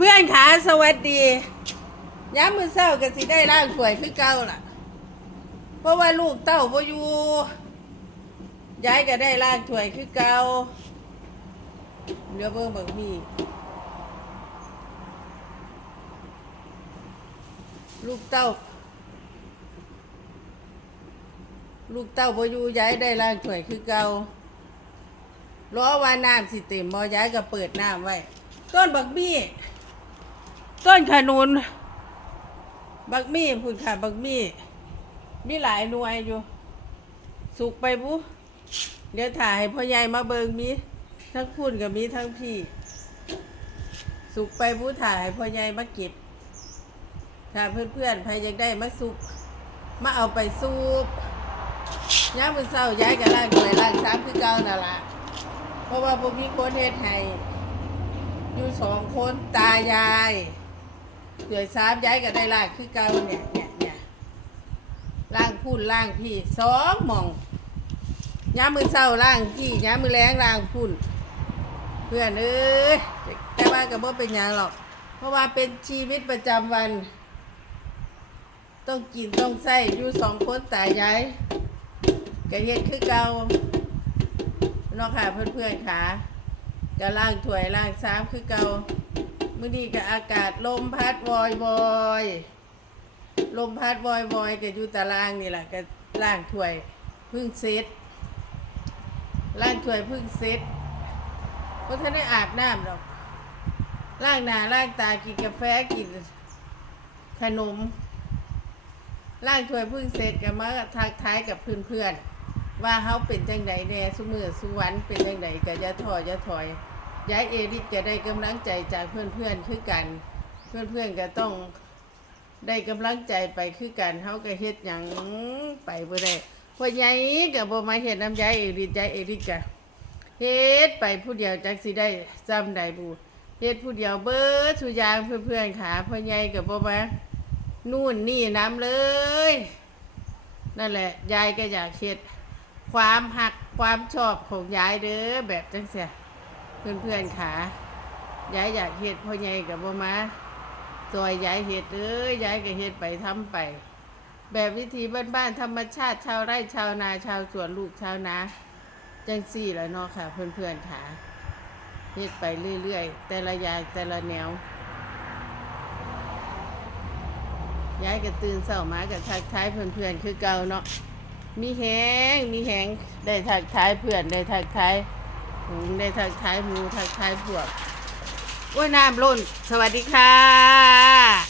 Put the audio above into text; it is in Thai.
เพื่อนขาสวัสดีย้ำมือเศร้ากันสิได้ร่างถวยคือเก่าล่ะ เพราะว่าลูกเต้าบ่อยู่ย้ายก็ได้ร่างถวยคือเก่าเดี๋ยวเบิ่งบักมี ลูกเต้า ลูกเต้าบ่อยู่ย้ายได้ร่างถวยคือเก่าล้อว่าน้ำสิเต็มบ่ย้ายก็เปิดน้ำไว้ต้นบักมี่ ต้นขนุน บักมี่พุ่นค่ะ บักมี่มีหลายหน่วยอยู่ สุกไปบุเดี๋ยวถ่ายให้พ่อใหญ่มาเบิงมี ทั้งพุ่นกับมีทั้งพี่ สุกไปบุถ่ายให้พ่อใหญ่มาเก็บถ้าเพื่อนๆใครอยากได้มาสุกมาเอาไปซุปย้ามมือเศร้าย้ายกับล่างเลยล่างซ้ำคือเก่านั่นละเพราะว่าผมมีคนเฮ็ดให้อยู่สองคนตายาย เดี๋ยวสามย้ายก็ได้ล่างคือเก่าเนี่ยเนี่ยเนี่ยล่างพูนล่างพี่สองมองย้ามือเศร้าล่างพี่ย้ามือแรงล่างพูนเพื่อนเอ้ยแต่ว่ากับว่าเป็นยังหรอก เพราะว่าเป็นชีวิตประจำวัน ต้องกินต้องใส่อยู่สองคนตายายก็เฮ็ดคือเก่าเนาะค่ะเพื่อนๆค่ะก็ล่างถวยล่างซ้ำคือเก่า มื่อนี้ก็อากาศลมพัดวอยวอยลมพัดวอยวอยก็อยู่ตารางนี่แหละก็ล่างถ้วยพึ่งเซ็ตล่างถ้วยพึ่งเซ็ตเพราะท่านได้อาบน้ำหรอกล่างหน้าล่างตากินกาแฟกินขนมล่างถ้วยพึ่งเซ็ตกันมาทักท้ายกับเพื่อนๆว่าเขาเป็นจังไดแน่สุมือสุวรรณเป็นจังไดก็อย่าถอยอย่าถอย ยายเอริสจะได้กำลังใจจากเพื่อนๆคือกัน เพื่อนๆก็ต้องได้กำลังใจไปคือกันเขาก็เฮ็ดหยังไปบ่ได้พ่อใหญ่ก็บ่มาเฮ็ดน้ำยายเอริสยายเอริสก็เฮ็ดไปผู้เดียวจักสิได้จำได้บูเฮ็ดผู้เดียวเบิดทุกอย่างเพื่อนๆขาพ่อใหญ่ก็บ่มานู่นนี่น้ำเลย นั่นแหละ ยายก็อยากเฮ็ดความหักความชอบของยายเด้อแบบจังเสีย เพื่อนเพื่อนๆขายายอยากเฮ็ดพ่อใหญ่กับบ่มาซอยยายเฮ็ดเด้อยายก็เฮ็ดไปทำไป แบบวิธีบ้านๆธรรมชาติชาวไร่ชาวนาชาวสวนลูกชาวนาจังสี่แล้วเนาะค่ะ เพื่อนเพื่อนๆขาเฮ็ดไปเรื่อยๆ แต่ละอย่างแต่ละแนวยายก็ตื่นเช้ามากับทักทายเพื่อนๆ คือเก่าเนาะ มีแหงมีแหงได้ทักทายเพื่อนได้ทักทาย ฝูงได้ทักทายหมูทักทายพวกโอ้ยน้ำล้นสวัสดีค่ะ